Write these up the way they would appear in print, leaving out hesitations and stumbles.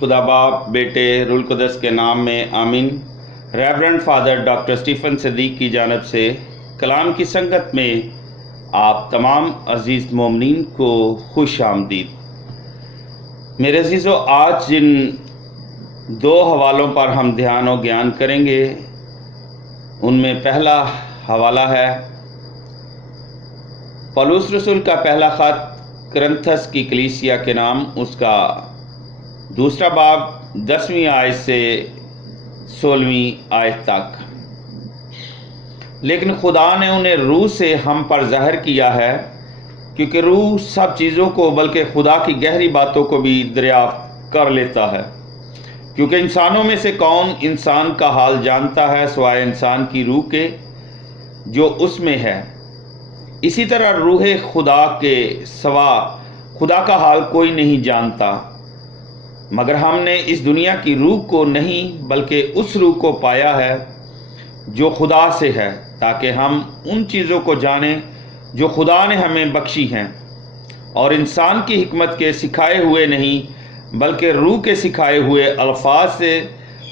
खुदा बाप, बेटे, रूल कुदस के नाम में आमीन। Reverend father doctor Stephen Sadiq की जानब से कलाम की संगत में आप तमाम अजीज़ मोमिनीन को खुश आमदीद। मेरे अजीज़ों, आज जिन दो हवालों पर हम ध्यान और ज्ञान करेंगे, उनमें पहला हवाला है पौलुस रसूल का पहला ख़त करंथस की कलीसिया के नाम, उसका दूसरा बाब 10वीं आयत से 16वीं आयत तक। लेकिन खुदा ने उन्हें रूह से हम पर ज़ाहिर किया है, क्योंकि रूह सब चीज़ों को बल्कि खुदा की गहरी बातों को भी दरियाफ्त कर लेता है। क्योंकि इंसानों में से कौन इंसान का हाल जानता है सिवाय इंसान की रूह के जो उसमें है। इसी तरह रूह खुदा के सिवा खुदा का हाल कोई नहीं जानता। मगर हमने इस दुनिया की रूह को नहीं बल्कि उस रूह को पाया है जो खुदा से है, ताकि हम उन चीज़ों को जानें जो खुदा ने हमें बख्शी हैं, और इंसान की हिकमत के सिखाए हुए नहीं बल्कि रूह के सिखाए हुए अल्फाज से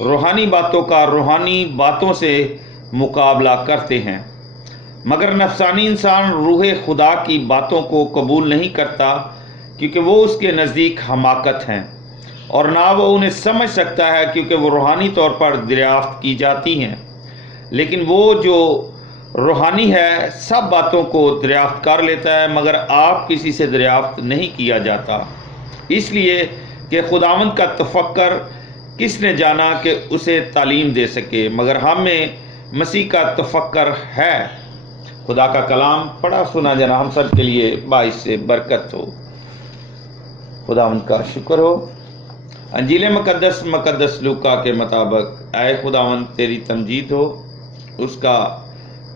रूहानी बातों का रूहानी बातों से मुकाबला करते हैं। मगर नफसानी इंसान रूह खुदा की बातों को कबूल नहीं करता, क्योंकि वो उसके नज़दीक हमाकत हैं और ना वो उन्हें समझ सकता है, क्योंकि वो रूहानी तौर पर दरियाफ्त की जाती हैं। लेकिन वो जो रूहानी है सब बातों को दरियाफ्त कर लेता है, मगर आप किसी से दरियाफ्त नहीं किया जाता, इसलिए कि खुदावंद का तफक्कर किसने जाना कि उसे तालीम दे सके, मगर हम में मसीह का तफक्कर है। खुदा का कलाम पढ़ा सुना जाना हम सब के लिए बाइस से बरकत हो। खुदावंद का शुक्र हो। अंजील मुकद्दस लूका के मुताबिक आए खुदावंद तेरी तमजीद हो, उसका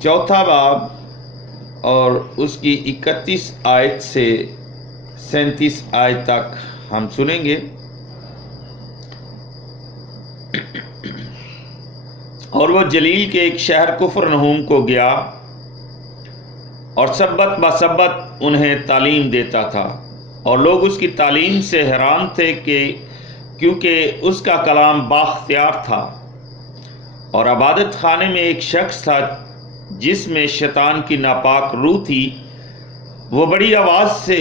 चौथा बाब और उसकी 31 आयत से 37 आयत तक हम सुनेंगे। और वो जलील के एक शहर कुफरनहूम को गया और सब्बत बसब्बत उन्हें तालीम देता था, और लोग उसकी तालीम से हैरान थे क्योंकि उसका कलाम बाख्तियार था। और इबादत खाने में एक शख्स था जिसमें शैतान की नापाक रूह थी। वो बड़ी आवाज़ से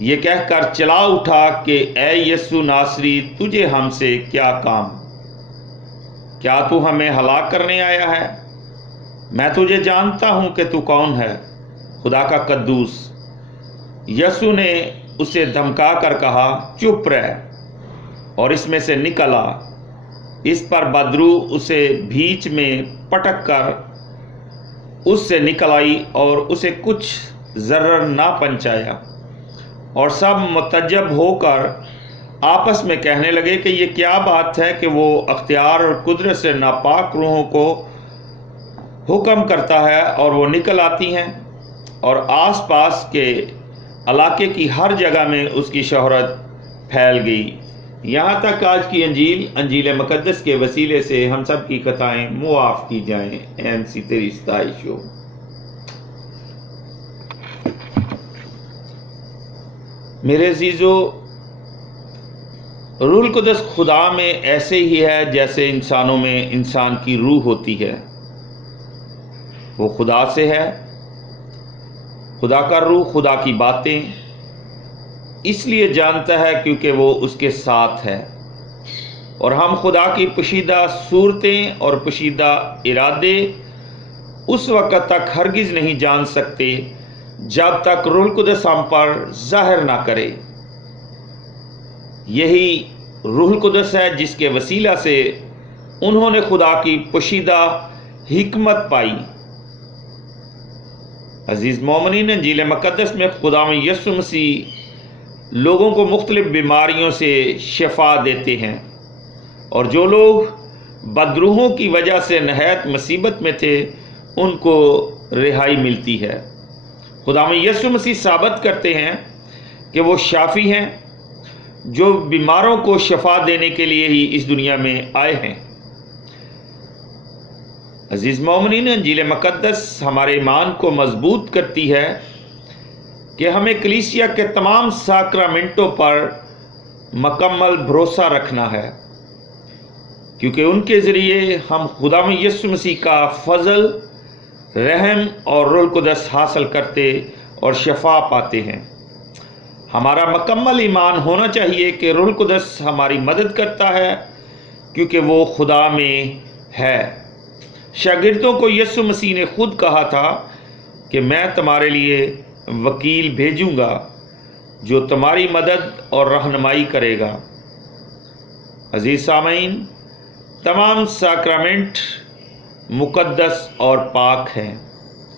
ये कहकर चला उठा कि ए यस्सु नासरी, तुझे हमसे क्या काम? क्या तू हमें हलाक करने आया है? मैं तुझे जानता हूँ कि तू कौन है, खुदा का कद्दूस। यस्सु ने उसे धमका कर कहा, चुप रह और इसमें से निकल आ। इस पर बदरू उसे बीच में पटक कर उससे निकल आई और उसे कुछ ज़र्र ना पहुंचाया। और सब मुतज्जब होकर आपस में कहने लगे कि ये क्या बात है कि वो अख्तियार और कुदरत से नापाक रूहों को हुक्म करता है और वो निकल आती हैं, और आसपास के इलाके की हर जगह में उसकी शोहरत फैल गई। यहाँ तक आज की अंजील मुकद्दस के वसीले से हम सब की खताएं मुआफ़ की जाएं। एमसी तेरी सताइश हो। मेरे अजीज़ों, रूल कुदस खुदा में ऐसे ही है जैसे इंसानों में इंसान की रूह होती है। वो खुदा से है। खुदा का रूह खुदा की बातें इसलिए जानता है क्योंकि वो उसके साथ है, और हम खुदा की पोशीदा सूरतें और पोशीदा इरादे उस वक़्त तक हरगिज़ नहीं जान सकते जब तक रूह कुदस हम पर ज़ाहिर ना करे। यही रूह कुदस है जिसके वसीला से उन्होंने खुदा की पोशीदा हिकमत पाई। अजीज़ मोमिनीन, अंजील मुकद्दस में खुदा में यीशु मसीह लोगों को मुख्तलिफ बीमारियों से शिफा देते हैं, और जो लोग बदरूहों की वजह से नहायत मुसीबत में थे उनको रिहाई मिलती है। खुदा में यीशु मसीह साबित करते हैं कि वो शाफी हैं, जो बीमारों को शिफा देने के लिए ही इस दुनिया में आए हैं। अजीज़ मोमिनीन, अंजील मुकद्दस हमारे ईमान को मजबूत करती है कि हमें कलीसिया के तमाम साक्रामेंटों पर मुकम्मल भरोसा रखना है, क्योंकि उनके ज़रिए हम खुदा में यीशु मसीह का फजल, रहम और रूह कुदस हासिल करते और शफा पाते हैं। हमारा मुकम्मल ईमान होना चाहिए कि रूह कुदस हमारी मदद करता है, क्योंकि वो खुदा में है। शागिर्दों को यीशु मसीह ने खुद कहा था कि मैं तुम्हारे लिए वकील भेजूंगा जो तुम्हारी मदद और रहनुमाई करेगा। अजीज़ सामीन, तमाम साक्रामेंट मुक़द्दस और पाक हैं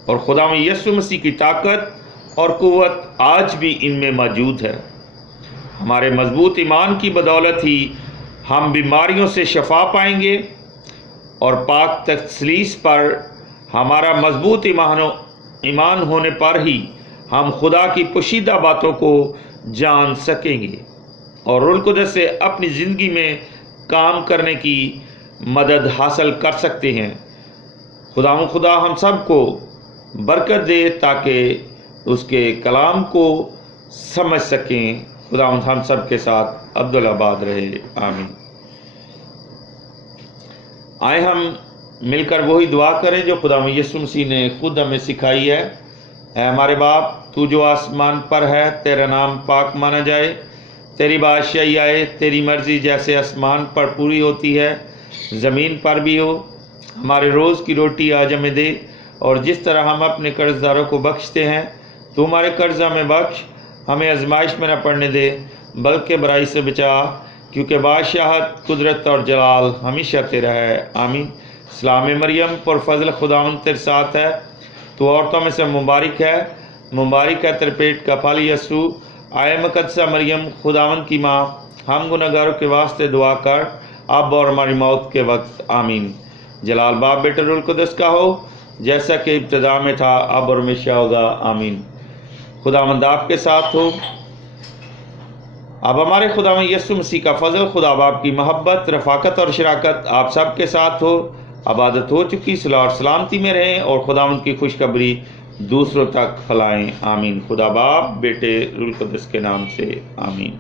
और खुदा में यीशु मसीह की ताकत और क़ुव्वत आज भी इनमें मौजूद है। हमारे मजबूत ईमान की बदौलत ही हम बीमारियों से शफा पाएंगे और पाक तसलीस पर हमारा मजबूत ईमान होने पर ही हम खुदा की पोशीदा बातों को जान सकेंगे और रूह कुदस से अपनी ज़िंदगी में काम करने की मदद हासिल कर सकते हैं। खुदा हम सब को बरकत दे ताकि उसके कलाम को समझ सकें। खुदा हम सब के साथ अब्दुल्लाबाद रहे, आमीन। आए हम मिलकर वही दुआ करें जो खुदा यीशु मसीह ने खुद हमें सिखाई है। ऐ हमारे बाप, तू जो आसमान पर है, तेरा नाम पाक माना जाए, तेरी बादशाही आए, तेरी मर्ज़ी जैसे आसमान पर पूरी होती है ज़मीन पर भी हो। हमारे रोज़ की रोटी आज हमें दे, और जिस तरह हम अपने कर्जदारों को बख्शते हैं, तू हमारे कर्ज हमें बख्श, हमें आजमाइश में न पड़ने दे, बल्कि बुराई से बचा, क्योंकि बादशाहत, कुदरत और जलाल हमेशा तेरा है, आमीन। सलाम मरियम, पर फजल खुदावंद तेरे साथ है, तो औरतों में से मुबारक है तेरे पेट का फल यीशु। आए मुकद्दसा मरियम, खुदावंद की माँ, हम गुनहगारों के वास्ते दुआ कर, अब और हमारी मौत के वक्त, आमीन। जलाल बाप, बेटे, रूह कुदस का हो, जैसा कि इब्तिदा में था, अब और हमेशा होगा, आमीन। खुदावंद आपके साथ हो। अब हमारे खुदा में यीशु मसीह का फजल, खुदा बाप की मोहब्बत, रफ़ाकत और शराकत आप सब के साथ हो। आबादत हो चुकी सलाह और सलामती में रहें और खुदावंद की खुशखबरी दूसरों तक फैलाएं, आमीन। खुदा बाप, बेटे, रूह कुदस के नाम से, आमीन।